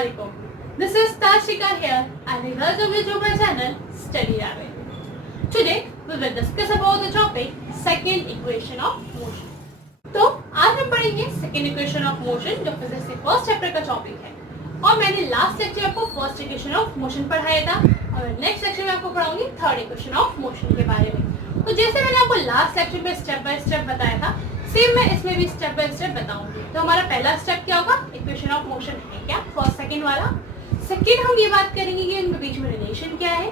Assalamualaikum. This is Tashika here and you welcome you to my channel Study Rabbit. Today we will discuss about the topic second equation of motion. तो आज हम पढ़ेंगे second equation of motion जो physics के first chapter का topic है और मैंने लास्ट लेक्चर आपको फर्स्ट इक्वेशन ऑफ मोशन पढ़ाया था और नेक्स्ट लेक्चर में आपको पढ़ाऊंगी थर्ड इक्वेशन ऑफ मोशन के बारे में। तो जैसे मैंने आपको लास्ट लेक्चर में स्टेप बाय स्टेप बताया था सेम मैं इसमें भी स्टेप बाय स्टेप बताऊंगी। तो हमारा पहला स्टेप क्या होगा, इक्वेशन ऑफ मोशन है क्या फर्स्ट सेकंड वाला। सेकंड हम ये बात करेंगे कि इनके बीच में रिलेशन क्या है।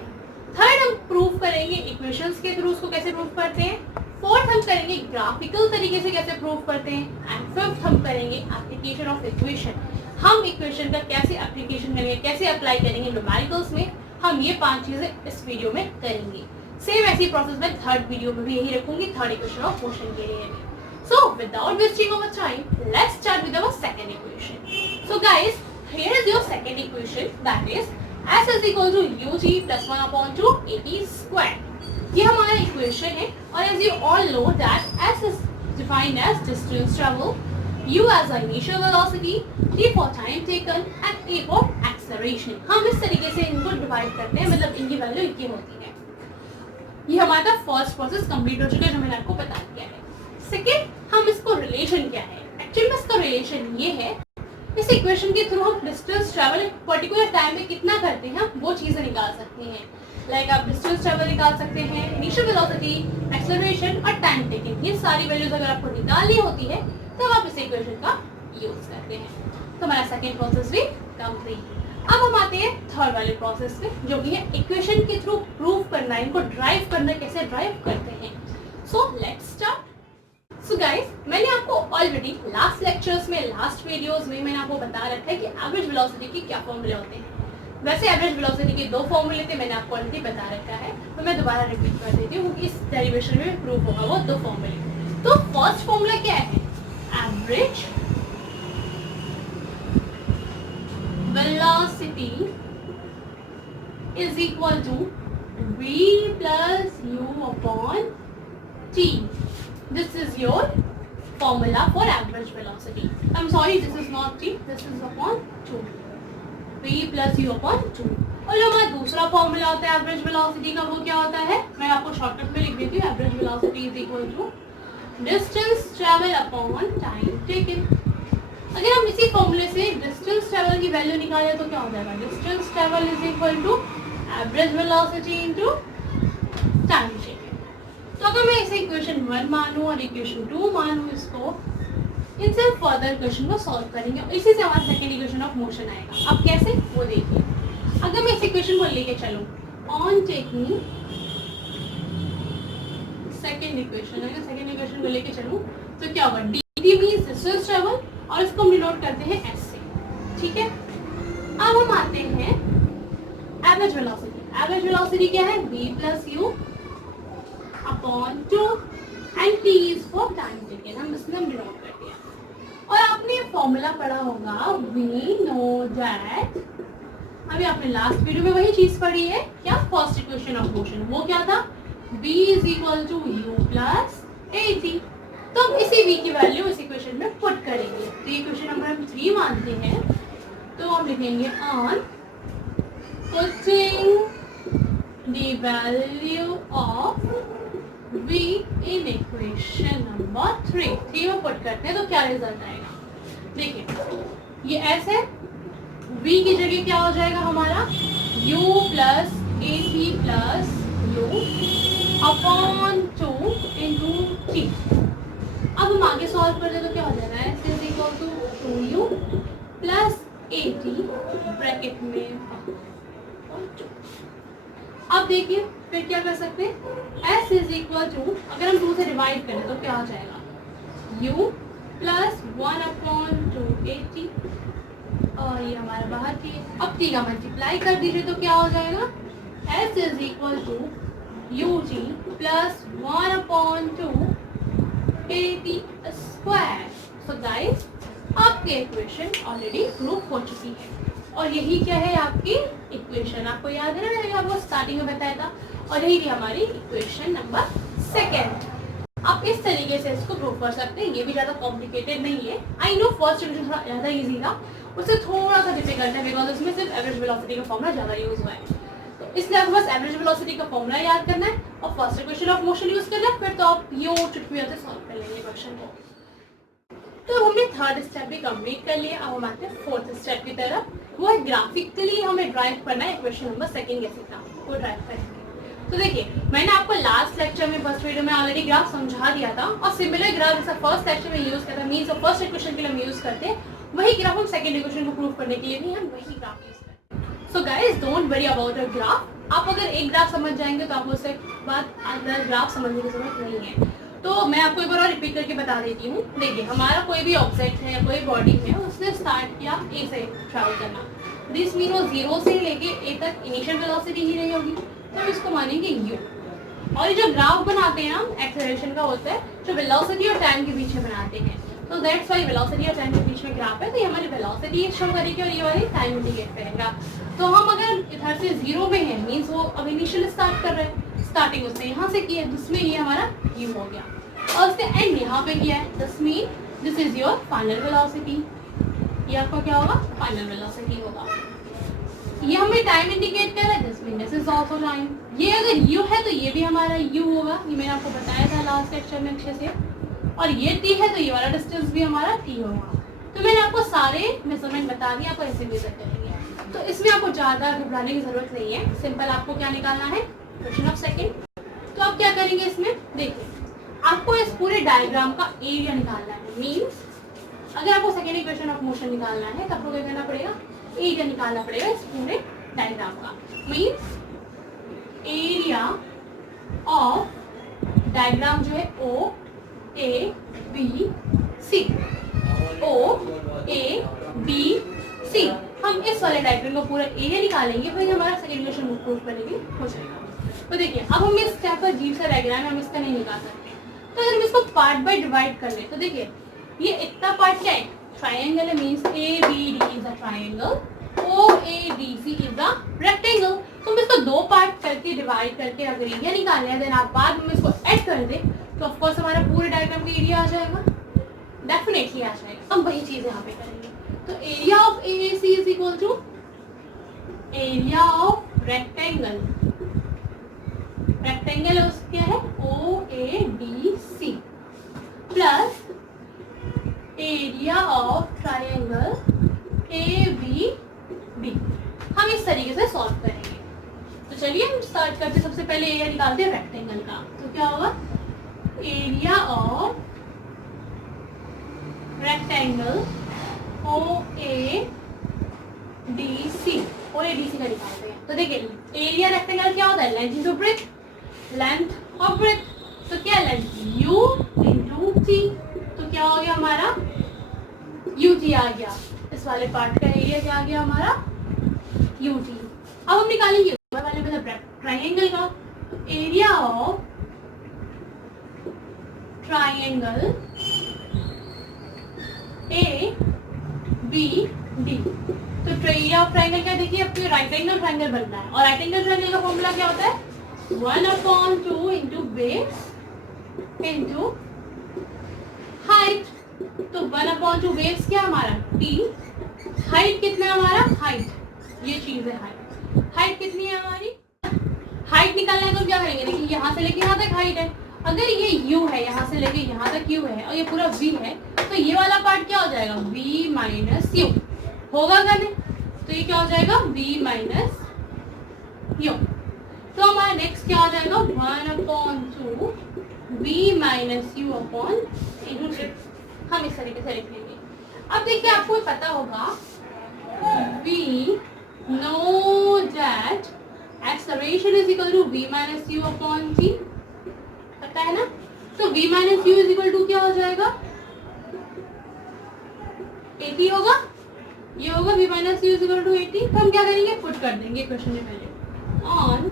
थर्ड हम प्रूव करेंगे इक्वेशंस के थ्रू उसको कैसे प्रूव करते हैं। फोर्थ हम करेंगे ग्राफिकल तरीके से कैसे प्रूव करते हैं एंड फिफ्थ हम करेंगे एप्लीकेशन ऑफ इक्वेशन। हम इक्वेशन का कैसे एप्लीकेशन करेंगे, कैसे अप्लाई करेंगे न्यूमेरिकल्स में। हम ये 5 चीजें इस वीडियो में करेंगे। सेम ऐसी प्रोसेस में थर्ड वीडियो में भी यही रखूंगी थर्ड इक्वेशन ऑफ मोशन के लिए। So without wasting our time, let's start with our second equation. So guys, here is your second equation, that is s is equal to ug plus 1 upon 2 at square. ये हमारा equation है और as you all know that s is defined as distance travel, u as the initial velocity, t for time taken and a for acceleration. हम इस तरीके से इनको divide करते हैं, मतलब इनकी वैल्यू इतनी होती है। ये हमारा फर्स्ट प्रोसेस कंप्लीट हो चुका है जो मैंने आपको बता दिया है। सेकेंड हम इसको रिलेशन क्या है, एक्चुअली में इसका रिलेशन ये है इस इक्वेशन के थ्रू हम डिस्टेंस ट्रैवल एक पर्टिकुलर टाइम में कितना करते हैं हम वो चीजें निकाल सकते हैं। लाइक आप डिस्टेंस ट्रैवल निकाल सकते हैं, इनिशियल वेलोसिटी, एक्सेलरेशन और टाइम टेकिंग। ये सारी वैल्यूज अगर आपको निकालनी होती है तब आप इस इक्वेशन का यूज करते हैं। तो हमारा सेकेंड प्रोसेस भी कंप्लीट। अब हम आते हैं थर्ड वाले प्रोसेस में जो कि है इक्वेशन के थ्रू प्रूव करना, इनको ड्राइव करना, कैसे ड्राइव करते हैं। So let's start. So guys, मैंने आपको ऑलरेडी लास्ट लेक्चर्स में, लास्ट वीडियोस में मैंने आपको बता रखा है कि एवरेज वेलोसिटी के क्या फॉर्मूले होते हैं। वैसे एवरेज वेलोसिटी के 2 फॉर्मूले थे, मैंने आपको ऑलरेडी बता रखा है, तो मैं दोबारा रिपीट कर देती हूँ क्योंकि इस डेरिवेशन में प्रूव होगा वो 2 फॉर्मूले। तो फर्स्ट फॉर्मूला क्या है, average velocity is equal to v plus u upon t. This is your formula for average velocity. I'm sorry, this is not t, this is upon 2. v plus u upon 2. और जो हमारा दूसरा formula होता है average velocity का, वो क्या होता है, मैं आपको शॉर्टकट में लिख देती हूँ। Average velocity is equal to distance travel upon time taken. अगर हम इसी फॉर्मूले से डिस्टेंस ट्रैवल की वैल्यू निकालें तो क्या हो जाएगा, distance travel is equal to average velocity into time taken. तो अगर मैं इसे इक्वेशन 1 मानूं और इक्वेशन 2 मानूं इसको, इनसे हम फर्दर इक्वेशन को सॉल्व करेंगे और इसी से हमारा सेकेंड इक्वेशन ऑफ मोशन आएगा। अब कैसे वो देखिए। अगर मैं इस इक्वेशन को लेके चलूं ऑन टेकिंग सेकेंड इक्वेशन, अगर सेकेंड इक्वेशन को लेके चलूं तो क्या होगा, dt मींस डिस्टेंस ट्रैवल और इसको हम डिनोट करते हैं s से, ठीक है। अब हम आते हैं एवरेज वेलोसिटी। एवरेज वेलोसिटी क्या है, v plus u upon 2 and t is for time taken। हम इसमें डिनोट करते हैं और आपने फॉर्मूला पढ़ा होगा, we know that, अभी आपने लास्ट वीडियो में वही चीज पढ़ी है क्या, फर्स्ट इक्वेशन ऑफ मोशन, वो क्या था, v is equal to u plus at। तो हम इसी v की वैल्यू इस इक्वेशन में पुट करेंगे। तो इक्वेशन नंबर हम 3 मानते हैं तो हम लिखेंगे on putting the value of v in equation number 3 में पुट करते हैं तो क्या रिजल्ट आएगा। देखिए ये s है, v की जगह क्या हो जाएगा हमारा u plus at plus u upon 2 into t। अब हम आगे सॉल्व कर दे तो क्या हो जाएगा, s is equal to 2u plus at bracket में। अब देखिए फिर क्या कर सकते हैं, s इज इक्वल टू, अगर हम 2 से डिवाइड करें तो क्या हो जाएगा, u प्लस 1 अपॉन 2 at और ये हमारा बाहर की। अब t का मल्टीप्लाई कर दीजिए तो क्या हो जाएगा, s is equal to ug plus 1 upon 2 at square. So guys आपके इक्वेशन ऑलरेडी प्रूव हो चुकी है और यही क्या है आपकी इक्वेशन, आपको याद है ना मैंने आपको स्टार्टिंग में बताया था, और यही थी हमारी इक्वेशन नंबर सेकेंड। आप इस तरीके से इसको प्रूव कर सकते हैं। ये भी ज़्यादा कॉम्प्लिकेटेड नहीं है। आई नो फर्स्ट इक्वेशन थोड़ा ज़्यादा इजी था, उससे थोड़ा सा डिफिकल्ट है बिकॉज उसमें सिर्फ एवरेज वेलोसिटी का फॉर्मूला ज़्यादा यूज हुआ है। तो इसलिए आपको बस एवरेज वेलोसिटी का फॉर्मूला याद करना है और first equation of motion use करना है, फिर तो आप यूं चुटकी से सॉल्व कर लेंगे क्वेश्चन को। तो हमने थर्ड स्टेप भी कंप्लीट कर लिया। अब हम आते हैं फोर्थ स्टेप की तरफ, वो है ग्राफिकली हमें ड्राइव करना है इक्वेशन नंबर सेकंड कैसे था वो ड्राइव करेंगे। तो देखिए, मैंने आपको लास्ट लेक्चर में फर्स्ट वीडियो में ऑलरेडी ग्राफ समझा दिया था और सिमिलर ग्राफ जैसा फर्स्ट लेक्चर में यूज करता मीन्स फर्स्ट इक्वेशन के लिए हम यूज करते हैं, वही ग्राफ हम सेकंड इक्वेशन को प्रूव करने के लिए भी हम वही ग्राफ यूज करते हैं। So guys don't worry about a graph. आप अगर एक ग्राफ समझ जाएंगे तो आपको उसके बाद अदर ग्राफ समझने की जरूरत नहीं है। तो मैं आपको एक बार और रिपीट करके बता देती हूँ। देखिए, हमारा कोई भी ऑब्जेक्ट है या कोई बॉडी है, उसने स्टार्ट किया ए से ट्रैवल करना, दिस मीन वो 0 से लेके ए तक इनिशियल वेलोसिटी ही रही होगी, तो हम इसको मानेंगे यू। और ये जो ग्राफ बनाते हैं हम एक्सेलरेशन का होता है जो वेलोसिटी और टाइम के बीच में बनाते हैं, तो दैट्स व्हाई वेलोसिटी और टाइम के बीच में ग्राफ है। तो ये हमारी वेलोसिटी शो करेगी और ये वाली टाइम इंडिकेट करेगा। तो हम अगर इधर से 0 में है मीन्स वो अब इनिशियल स्टार्ट कर रहे हैं, स्टार्टिंग उसने यहाँ से की है, जिसमें ये हमारा यू हो गया और उसने एंड यहाँ पे किया है, this mean this is your final velocity. ये आपका क्या होगा? फाइनल वेलोसिटी होगा। ये हमें टाइम इंडिकेट कर रहा है, this mean this is also time. ये अगर u है तो ये भी हमारा u होगा, ये मैंने आपको बताया था लास्ट लेक्चर में अच्छे से। और ये t है तो ये वाला डिस्टेंस भी हमारा t होगा। तो मैंने आपको सारे मेजरमेंट बता दिए, आपको ऐसे मेजर करेंगे। तो इसमें आपको ज़्यादा घबराने की जरूरत नहीं है, सिंपल आपको क्या निकालना है? Question of second. तो आप क्या करेंगे इसमें? देखिए, आपको इस पूरे डायग्राम का एरिया निकालना है। मीन्स अगर आपको सेकेंड इक्वेशन ऑफ मोशन निकालना है तो आपको क्या करना पड़ेगा? एरिया निकालना पड़ेगा इस पूरे डायग्राम का। मीन्स एरिया ऑफ डायग्राम जो है O A B C, O A B C, हम इस वाले डायग्राम का पूरा एरिया निकालेंगे, फिर हमारा सेकेंड इक्वेशन प्रूव करेंगे, हो जाएगा। तो देखिए, अब हम इस टाइप का अजीब सा डायग्राम है, हम इसका नहीं निकाल सकते। तो अगर हम इसको पार्ट बाय डिवाइड कर ले तो देखिए, ये इतना पार्ट क्या है? ट्राइंगल है, means A B D is a triangle, O A D C is a rectangle. तो हम इसको दो पार्ट करके डिवाइड करके अगर एरिया निकालना है, देन आप बाद में इसको ऐड कर दे तो ऑफ कोर्स हमारा पूरे डायग्राम का एरिया आ जाएगा, डेफिनेटली आ जाएगा। हम वही चीज यहाँ पे करेंगे। तो area of A C is equal to area of rectangle, rectangle क्या है? O A D C, plus area of triangle A B D. हम इस तरीके से सॉल्व करेंगे। तो चलिए हम स्टार्ट करते, सबसे पहले एरिया निकालते हैं रेक्टेंगल का। तो क्या होगा? Area of rectangle O A D C, O A D C का निकालते हैं। तो देखिए, एरिया रेक्टेंगल क्या होता है? लेंथ इंटू ब्रेथ, लेंथ और ब्रेथ। तो क्या लेंथ? u into T. तो क्या हो गया हमारा? ut आ गया। इस वाले पार्ट का एरिया क्या आ गया हमारा? ut। अब हम निकालेंगे ऊपर वाले मतलब ट्राइंगल का। Area of triangle A B D. तो एरिया ऑफ ट्राइंगल क्या? देखिए, आपको राइट एंगल ट्राइंगल बनना है और राइट एंगल ट्राइंगल का फॉर्मूला क्या होता है? 1/2 इंटू बेस इंटू हाइट। तो 1/2 बेस क्या हमारा? t। हाइट कितना है हमारा? हाइट, ये चीज है हाइट। हाइट कितनी है हमारी? हाइट निकालना है तो क्या करेंगे? देखिए, यहाँ से लेके यहाँ तक हाइट है। अगर ये u है, यहाँ से लेके यहाँ तक u है और ये पूरा v है, तो ये वाला पार्ट क्या हो जाएगा? v माइनस u होगा क्या नहीं? तो ये क्या हो जाएगा? v minus u। तो हमारा नेक्स्ट क्या हो जाएगा? 1/2 v minus u upon into 3। हम इस तरीके से लिख लेंगे। अब देखिए, आपको पता होगा v know that acceleration is equal to v minus u upon t, पता है ना? तो v minus u is equal to क्या हो जाएगा? at होगा, ये होगा v minus u is equal to 80। तो हम क्या करेंगे? पुट कर देंगे क्वेश्चन में पहले on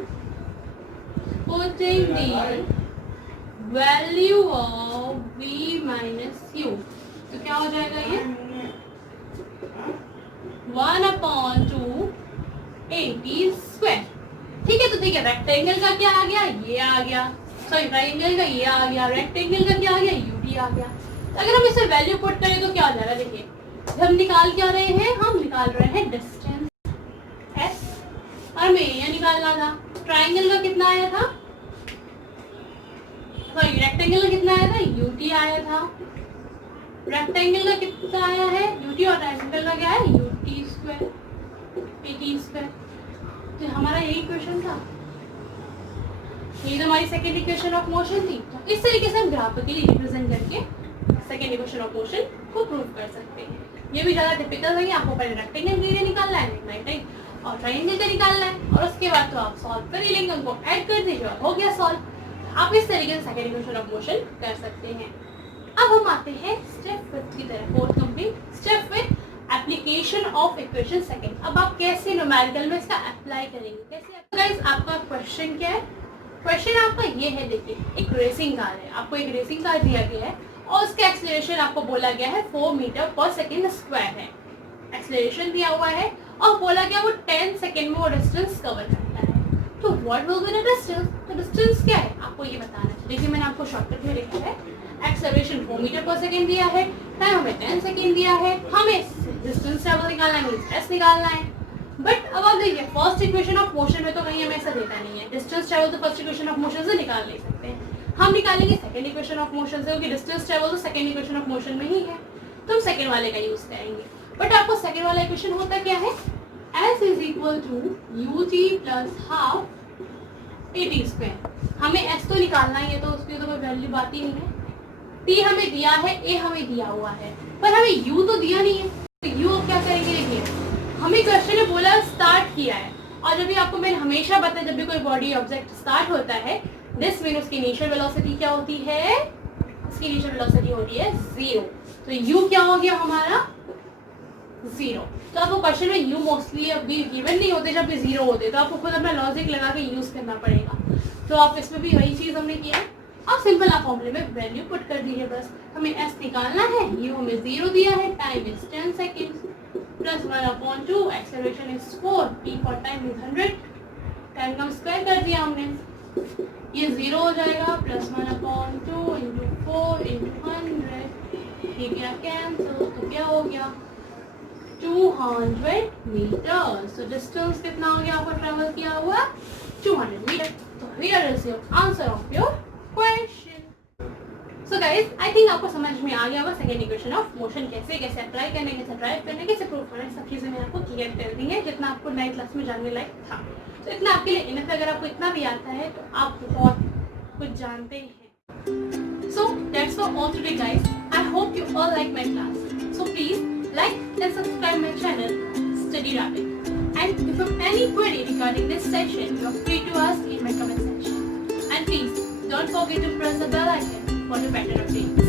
putting the value of v minus u। तो क्या हो जाएगा? ये 1/2 80 स्क्वायर। ठीक है, तो ठीक है, रेक्टेंगल का क्या आ गया? ये आ गया। सॉरी ट्राइंगल का ये आ गया, रेक्टेंगल का क्या आ गया, यूडी आ गया। तो अगर हम इसे वैल्यू पुट करें तो क्या हो जाएगा, देखिए हम निकाल क्या रहे हैं, हम निकाल रहे हैं डिस्टेंस एस, और हमें एरिया निकालना था। ट्राइंगल का कितना आया था, सॉरी रेक्टेंगल का कितना आया था, यूटी आया था। रेक्टेंगल का कितना आया है, यूटी, और ट्राइंगल का क्या है, यूटी स्क्वायर, एटी स्क्वायर। तो हमारा यही इक्वेशन था, ये तो हमारी सेकेंड इक्वेशन ऑफ मोशन थी। तो इस तरीके से हम ग्राफिकली रिप्रेजेंट करके सेकेंड इक्वेशन ऑफ मोशन को प्रूव कर सकते हैं। ये भी ज़्यादा टिपिकल नहीं है, आपको पहले रेक्टेंगल का एरिया निकालना है, राइट, और ट्राइंगल का निकालना है, और उसके बाद तो आप सॉल्व कर ही लेंगे, उनको ऐड कर दीजिए और हो गया सॉल्व। आप इस तरीके से सेकेंड इक्वेशन ऑफ मोशन कर सकते हैं। अब हम आते हैं स्टेप 5 की तरफ, fourth complete step 5 application of equation second. अब आप कैसे न्यूमेरिकल में इसका अप्लाई करेंगे, कैसे। गाइस आपका क्वेश्चन क्या है, क्वेश्चन आपका ये है, देखिए एक रेसिंग कार है, आपको एक रेसिंग कार दिया गया है और उसका एक्सेलरेशन आपको बोला गया है 4 मीटर पर सेकेंड स्क्वायर है, एक्सेलरेशन दिया हुआ है और बोला गया वो 10 सेकेंड में वो डिस्टेंस कवर करता है। तो what will be the distance, तो डिस्टेंस क्या है आपको ये बताना है। देखिए मैंने आपको शॉर्टकट में लिखा है, एक्सेलरेशन 4 मीटर पर सेकेंड दिया है, टाइम हमें 10 सेकेंड दिया है, हमें डिस्टेंस ट्रैवल निकालना है, मींस एस निकालना है। बट अब आप देखिए फर्स्ट इक्वेशन ऑफ मोशन में तो कहीं हमें ऐसा देता नहीं है, डिस्टेंस ट्रैवल तो फर्स्ट इक्वेशन ऑफ मोशन से निकाल नहीं सकते हैं, हम निकालेंगे सेकंड इक्वेशन ऑफ मोशन से, क्योंकि डिस्टेंस ट्रैवल तो सेकंड इक्वेशन ऑफ मोशन में ही है, तो हम सेकंड वाले का यूज करेंगे। बट आपको सेकंड वाला इक्वेशन होता क्या है, s is equal to ut plus half a t square. हमें s तो निकालना ही है, तो उसकी तो कोई वैल्यू बात ही नहीं है। t हमें दिया है, a हमें दिया हुआ है, पर हमें u तो दिया नहीं है, तो u क्या करेंगे, देखिए हमें क्वेश्चन में बोला स्टार्ट किया है, और जब भी आपको मैंने हमेशा बताया जब भी कोई बॉडी ऑब्जेक्ट स्टार्ट होता है, दिस मीन उसकी इनिशियल वेलोसिटी क्या होती है, उसकी इनिशियल वेलोसिटी होती है 0। तो u क्या हो गया हमारा 0। तो आपको क्वेश्चन में u मोस्टली अभी गिवन नहीं होते, जब भी 0 होते तो आपको खुद अपना लॉजिक लगा के यूज करना पड़ेगा। तो आप इसमें भी वही चीज हमने किया है, अब सिंपल आप फॉर्मूले में वैल्यू पुट कर दीजिए, बस हमें s निकालना है, u हमें 0 दिया है, time is 10 second plus 1/2, acceleration is 4, t for time is 100, time का स्क्वायर कर दिया हमने, ये 0 हो जाएगा, प्लस 1/2 इंटू 4 इंटू 100, ये क्या कैंसिल, तो क्या हो गया 200 मीटर। सो डिस्टेंस कितना हो गया आपको ट्रैवल किया हुआ 200 मीटर। तो here is your answer of your question. So guys I think आपको समझ में आ गया होगा सेकेंड इक्वेशन ऑफ मोशन कैसे कैसे अप्लाई करने, कैसे ड्राइव करने, कैसे प्रूव करने, सब चीजें मैंने आपको क्लियर कर दी है, जितना आपको 9th क्लास में जानने लायक था। तो इतना आपके लिए इनफ, अगर आपको इतना भी आता है तो आप बहुत कुछ जानते हैं। So that's for all today guys, I hope you all like my class. So please like and subscribe my channel Study Rabbit, and if you have any query regarding this session, you are free to ask in my comment section. And please don't forget to press the bell icon for the better updates.